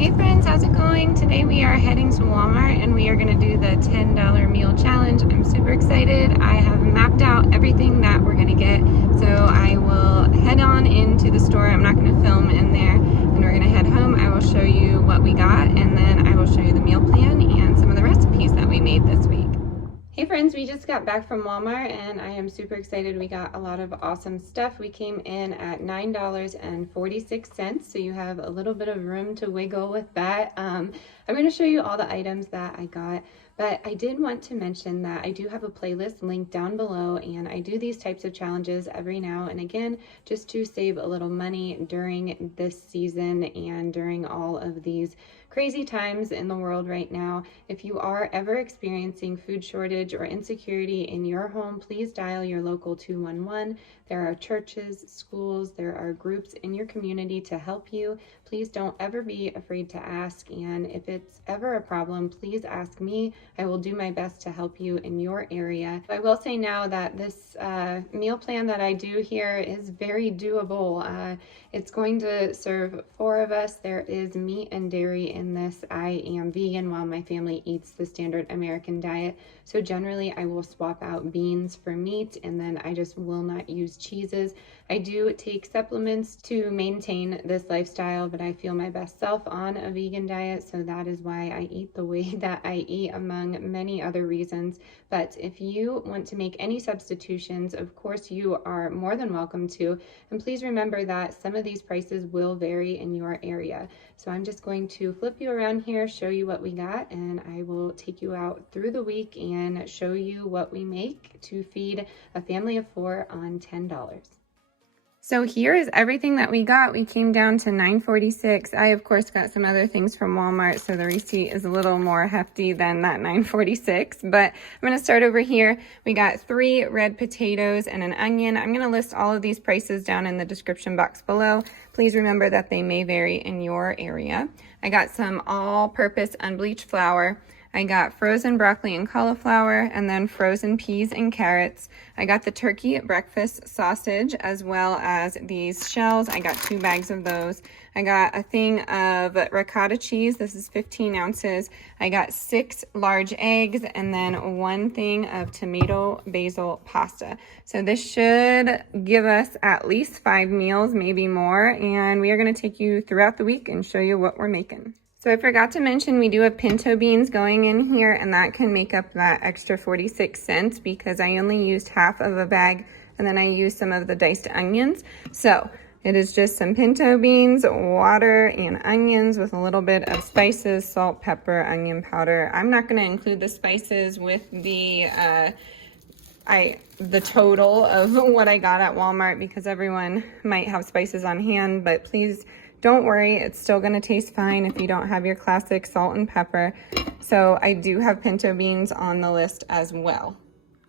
Hey friends, how's it going? Today we are heading to Walmart and we are going to do the $10 meal challenge. I'm super excited. I have mapped out everything that we're going to get. So I will head on into the store. I'm not going to film in there, and we're going to head home. I will show you what we got, and then I will show you the meal plan and some of the recipes that we made this week. Hey friends, we just got back from Walmart and I am super excited. We got a lot of awesome stuff. We came in at $9.46, so you have a little bit of room to wiggle with that. I'm going to show you all the items that I got, but I did want to mention that I do have a playlist linked down below, and I do these types of challenges every now and again just to save a little money during this season and during all of these crazy times in the world right now. If you are ever experiencing food shortage or insecurity in your home, please dial your local 211. There are churches, schools, there are groups in your community to help you. Please don't ever be afraid to ask, and if it's ever a problem, please ask me. I will do my best to help you in your area. I will say now that this meal plan that I do here is very doable. It's going to serve 4 of us. There is meat and dairy in this. I am vegan while my family eats the standard American diet. So generally I will swap out beans for meat, and then I just will not use cheeses. I do take supplements to maintain this lifestyle, but I feel my best self on a vegan diet, so that is why I eat the way that I eat, among many other reasons. But if you want to make any substitutions, of course you are more than welcome to. And please remember that some of these prices will vary in your area. So I'm just going to flip you around here, show you what we got, and I will take you out through the week and show you what we make to feed a family of 4 on $10. So here is everything that we got. We came down to $9.46. I, of course, got some other things from Walmart, so the receipt is a little more hefty than that $9.46. But I'm going to start over here. We got 3 red potatoes and an onion. I'm going to list all of these prices down in the description box below. Please remember that they may vary in your area. I got some all-purpose unbleached flour. I got frozen broccoli and cauliflower, and then frozen peas and carrots. I got the turkey breakfast sausage, as well as these shells. I got 2 bags of those. I got a thing of ricotta cheese. This is 15 ounces. I got 6 large eggs, and then 1 thing of tomato basil pasta. So this should give us at least 5 meals, maybe more, and we are going to take you throughout the week and show you what we're making. So I forgot to mention we do have pinto beans going in here, and that can make up that extra 46 cents because I only used half of a bag, and then I used some of the diced onions. So it is just some pinto beans, water, and onions with a little bit of spices, salt, pepper, onion powder. I'm not going to include the spices with the total of what I got at Walmart because everyone might have spices on hand, but please don't worry, it's still going to taste fine if you don't have your classic salt and pepper. So I do have pinto beans on the list as well.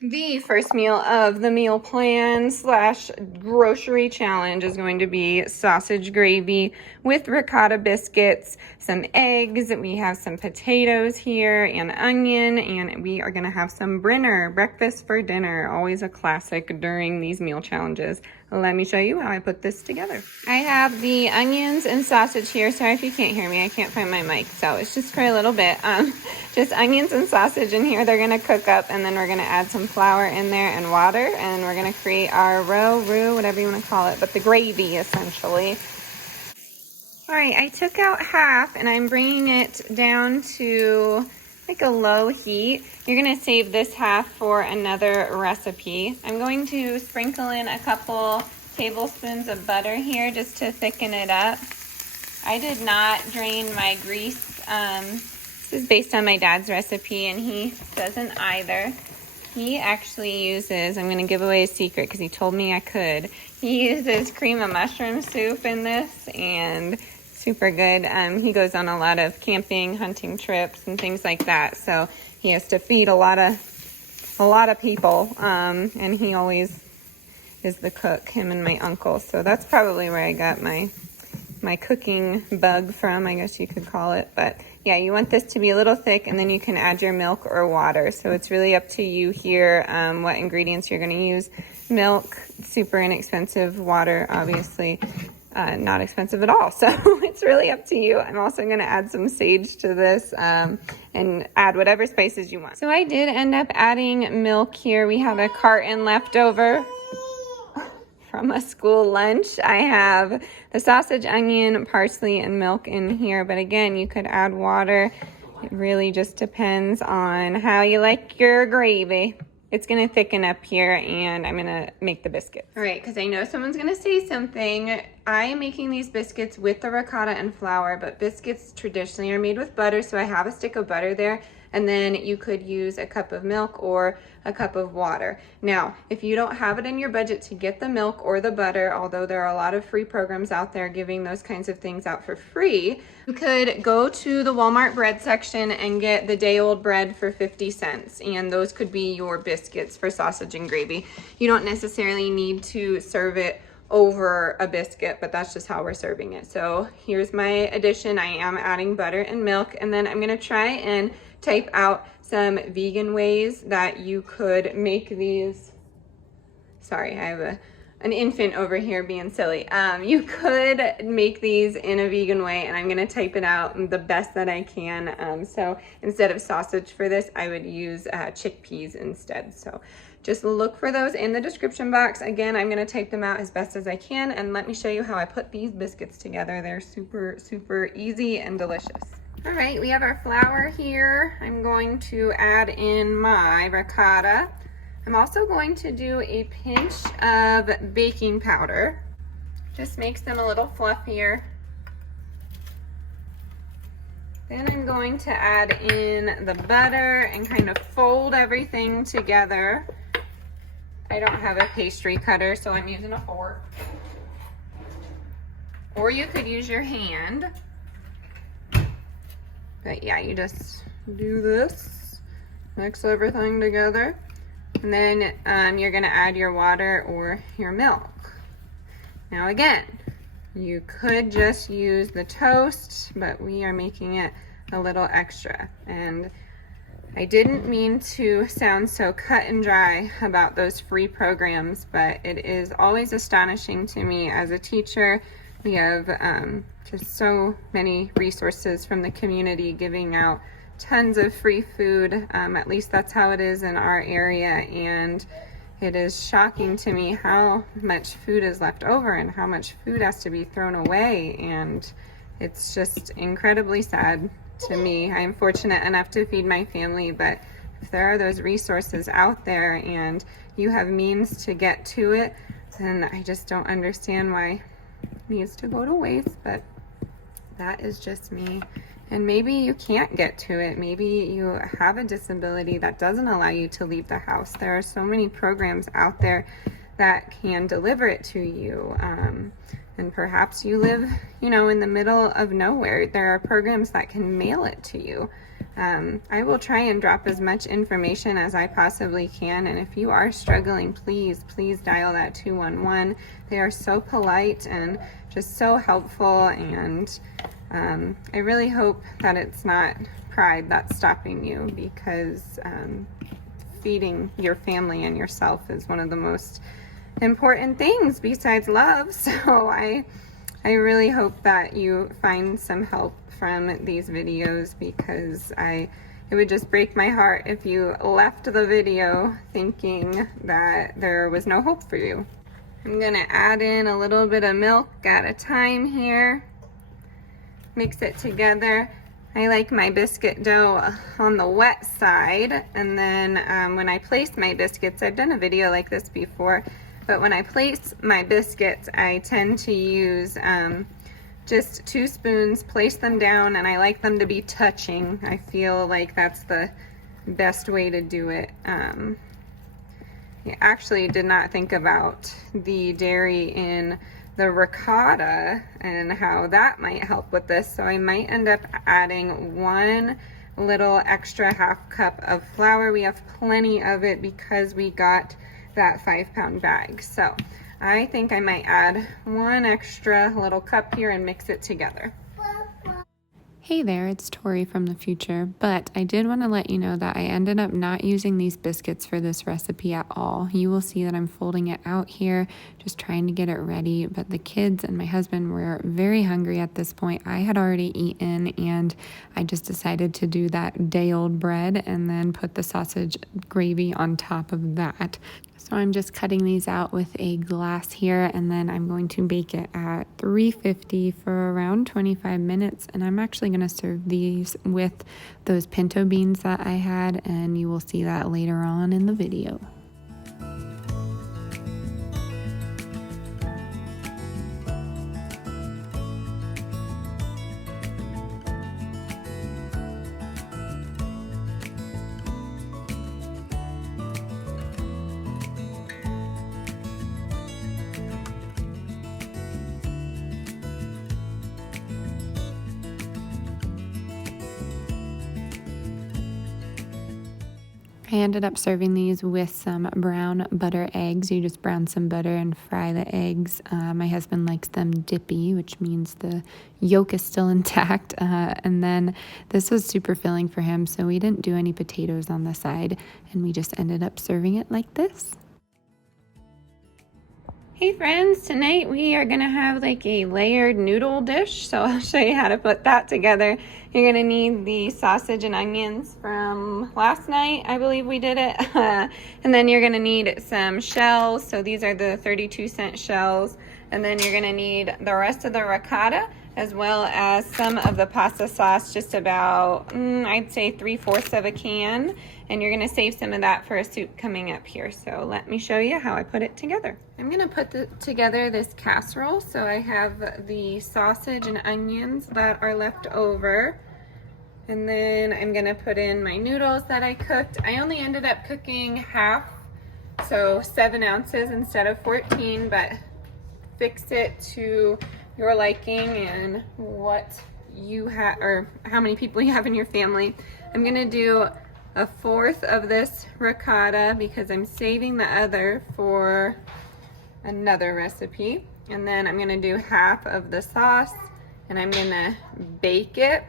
The first meal of the meal plan / grocery challenge is going to be sausage gravy with ricotta biscuits, some eggs, we have some potatoes here, and onion, and we are going to have some Brenner, breakfast for dinner, always a classic during these meal challenges. Let me show you how I put this together. I have the onions and sausage here. Sorry if you can't hear me, I can't find my mic, so it's just for a little bit. Just onions and sausage in here. They're gonna cook up, and then we're gonna add some flour in there and water, and we're gonna create our roux, whatever you wanna call it, but the gravy essentially. All right, I took out half and I'm bringing it down to like a low heat. You're gonna save this half for another recipe. I'm going to sprinkle in a couple tablespoons of butter here just to thicken it up. I did not drain my grease. This is based on my dad's recipe, and he doesn't either. He actually uses, I'm gonna give away a secret because he told me I could. He uses cream of mushroom soup in this, and super good. He goes on a lot of camping, hunting trips and things like that, so he has to feed a lot of people, and he always is the cook, him and my uncle. So that's probably where I got my cooking bug from, I guess you could call it. But yeah, you want this to be a little thick, and then you can add your milk or water. So it's really up to you here what ingredients you're going to use. Milk, super inexpensive. Water, obviously not expensive at all. So it's really up to you. I'm also gonna add some sage to this and add whatever spices you want. So I did end up adding milk here. We have a carton left over from a school lunch. I have the sausage, onion, parsley, and milk in here. But again, you could add water. It really just depends on how you like your gravy. It's gonna thicken up here and I'm gonna make the biscuits. All right, because I know someone's gonna say something. I am making these biscuits with the ricotta and flour, but biscuits traditionally are made with butter, so I have a stick of butter there. And then you could use a cup of milk or a cup of water. Now, if you don't have it in your budget to get the milk or the butter, although there are a lot of free programs out there giving those kinds of things out for free, you could go to the Walmart bread section and get the day-old bread for 50 cents. And those could be your biscuits for sausage and gravy. You don't necessarily need to serve it over a biscuit, but that's just how we're serving it. So here's my addition. I am adding butter and milk, and then I'm gonna try and type out some vegan ways that you could make these. Sorry, I have an infant over here being silly. You could make these in a vegan way, and I'm gonna type it out the best that I can. So instead of sausage for this, I would use chickpeas instead. So just look for those in the description box. Again, I'm gonna type them out as best as I can, and let me show you how I put these biscuits together. They're super, super easy and delicious. All right, we have our flour here. I'm going to add in my ricotta. I'm also going to do a pinch of baking powder. Just makes them a little fluffier. Then I'm going to add in the butter and kind of fold everything together. I don't have a pastry cutter, so I'm using a fork. Or you could use your hand. But yeah, you just do this, mix everything together, and then you're gonna add your water or your milk. Now again, you could just use the toast, but we are making it a little extra. And I didn't mean to sound so cut and dry about those free programs, but it is always astonishing to me as a teacher. We have just so many resources from the community giving out tons of free food. At least that's how it is in our area. And it is shocking to me how much food is left over and how much food has to be thrown away. And it's just incredibly sad to me. I'm fortunate enough to feed my family, but if there are those resources out there and you have means to get to it, then I just don't understand why needs to go to waste. But that is just me. And maybe you can't get to it. Maybe you have a disability that doesn't allow you to leave the house. There are so many programs out there that can deliver it to you. And perhaps you live, in the middle of nowhere. There are programs that can mail it to you. I will try and drop as much information as I possibly can. And if you are struggling, please dial that 211. They are so polite and just so helpful. And I really hope that it's not pride that's stopping you, because feeding your family and yourself is one of the most important things besides love. So I really hope that you find some help from these videos, because it would just break my heart if you left the video thinking that there was no hope for you. I'm gonna add in a little bit of milk at a time here. Mix it together. I like my biscuit dough on the wet side, and then when I place my biscuits, I've done a video like this before, but when I place my biscuits, I tend to use just 2 spoons, place them down, and I like them to be touching. I feel like that's the best way to do it. I actually did not think about the dairy in the ricotta and how that might help with this, so I might end up adding 1 little extra half cup of flour. We have plenty of it because we got that 5-pound bag. So I think I might add 1 extra little cup here and mix it together. Hey there, it's Tori from the future, but I did want to let you know that I ended up not using these biscuits for this recipe at all. You will see that I'm folding it out here, just trying to get it ready, but the kids and my husband were very hungry at this point. I had already eaten, and I just decided to do that day-old bread and then put the sausage gravy on top of that. So I'm just cutting these out with a glass here, and then I'm going to bake it at 350 for around 25 minutes. And I'm actually going to serve these with those pinto beans that I had, and you will see that later on in the video. I ended up serving these with some brown butter eggs. You just brown some butter and fry the eggs. My husband likes them dippy, which means the yolk is still intact. And then this was super filling for him, so we didn't do any potatoes on the side, and we just ended up serving it like this. Hey friends, tonight we are gonna have like a layered noodle dish, so I'll show you how to put that together. You're gonna need the sausage and onions from last night, I believe we did it. And then you're gonna need some shells, so these are the 32-cent shells. And then you're gonna need the rest of the ricotta, as well as some of the pasta sauce, just about, I'd say 3/4 of a can. And you're gonna save some of that for a soup coming up here. So let me show you how I put it together. I'm gonna put together this casserole. So I have the sausage and onions that are left over. And then I'm gonna put in my noodles that I cooked. I only ended up cooking half, so 7 ounces instead of 14, but fix it to your liking and what you have, or how many people you have in your family. I'm gonna do 1/4 of this ricotta because I'm saving the other for another recipe. And then I'm gonna do half of the sauce, and I'm gonna bake it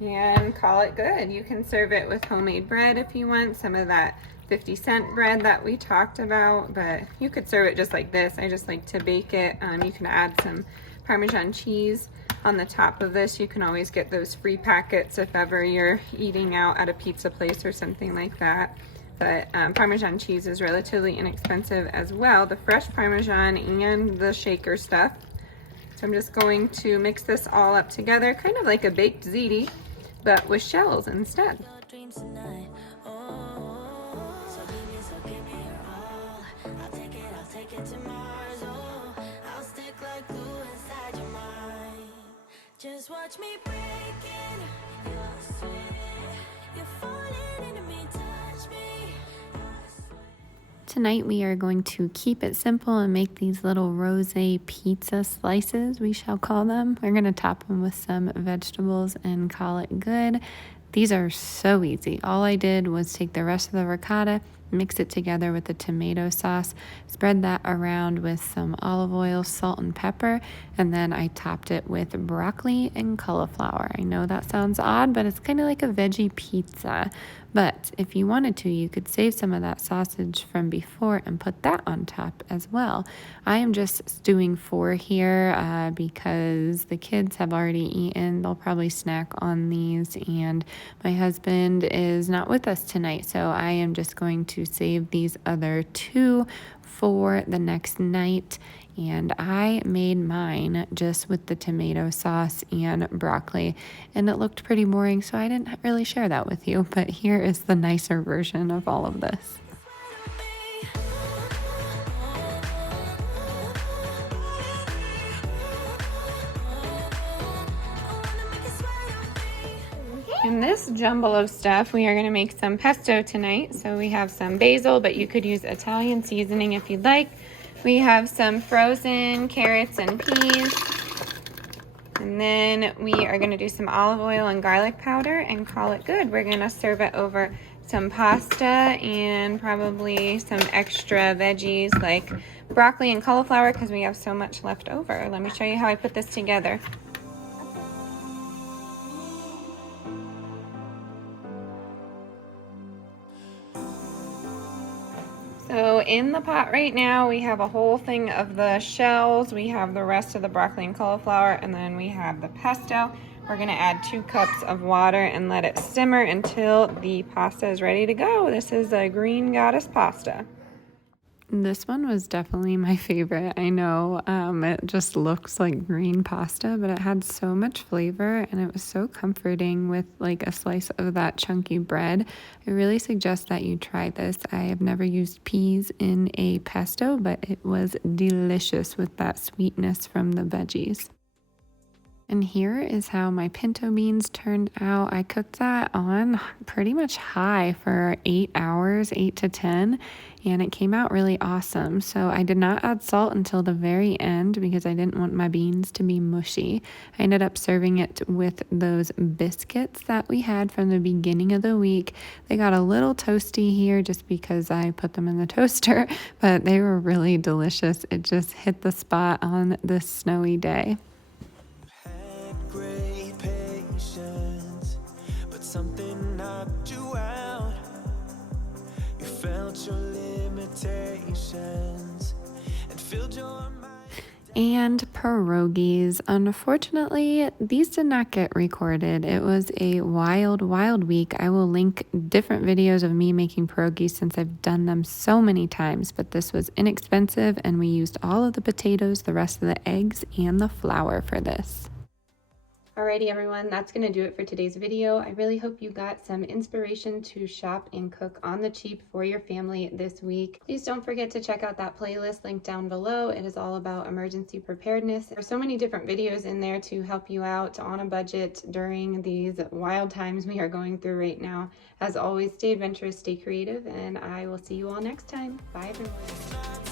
and call it good. You can serve it with homemade bread if you want, some of that 50-cent bread that we talked about, but you could serve it just like this. I just like to bake it. You can add some Parmesan cheese on the top of this. You can always get those free packets if ever you're eating out at a pizza place or something like that. But Parmesan cheese is relatively inexpensive as well, the fresh Parmesan and the shaker stuff. So I'm just going to mix this all up together, kind of like a baked ziti, but with shells instead. Just watch me breaking, you're sweet, you're falling into me, touch me. Tonight we are going to keep it simple and make these little rosé pizza slices, we shall call them. We're going to top them with some vegetables and call it good. These are so easy. All I did was take the rest of the ricotta, mix it together with the tomato sauce, spread that around with some olive oil, salt, and pepper, and then I topped it with broccoli and cauliflower. I know that sounds odd, but it's kind of like a veggie pizza. But if you wanted to, you could save some of that sausage from before and put that on top as well. I am just doing 4 here because the kids have already eaten. They'll probably snack on these, and my husband is not with us tonight, so I am just going to save these other 2 for the next night. And I made mine just with the tomato sauce and broccoli, and it looked pretty boring, so I didn't really share that with you, but here is the nicer version of all of this. In this jumble of stuff, we are going to make some pesto tonight. So we have some basil, but you could use Italian seasoning if you'd like. We have some frozen carrots and peas. And then we are going to do some olive oil and garlic powder and call it good. We're going to serve it over some pasta and probably some extra veggies like broccoli and cauliflower because we have so much left over. Let me show you how I put this together. So in the pot right now, we have a whole thing of the shells, we have the rest of the broccoli and cauliflower, and then we have the pesto. We're gonna add 2 cups of water and let it simmer until the pasta is ready to go. This is a green goddess pasta. This one was definitely my favorite. I know it just looks like green pasta, but it had so much flavor and it was so comforting with like a slice of that chunky bread. I really suggest that you try this. I have never used peas in a pesto, but it was delicious with that sweetness from the veggies. And here is how my pinto beans turned out. I cooked that on pretty much high for 8 hours, 8 to 10, and it came out really awesome. So I did not add salt until the very end because I didn't want my beans to be mushy. I ended up serving it with those biscuits that we had from the beginning of the week. They got a little toasty here just because I put them in the toaster, but they were really delicious. It just hit the spot on this snowy day. Something knocked you out. You felt your limitations and filled your mind. And pierogies. Unfortunately, these did not get recorded. It was a wild week. I will link different videos of me making pierogies since I've done them so many times, but this was inexpensive and we used all of the potatoes, the rest of the eggs, and the flour for this. Alrighty everyone, that's going to do it for today's video. I really hope you got some inspiration to shop and cook on the cheap for your family this week. Please don't forget to check out that playlist linked down below. It is all about emergency preparedness. There are so many different videos in there to help you out on a budget during these wild times we are going through right now. As always, stay adventurous, stay creative, and I will see you all next time. Bye everyone.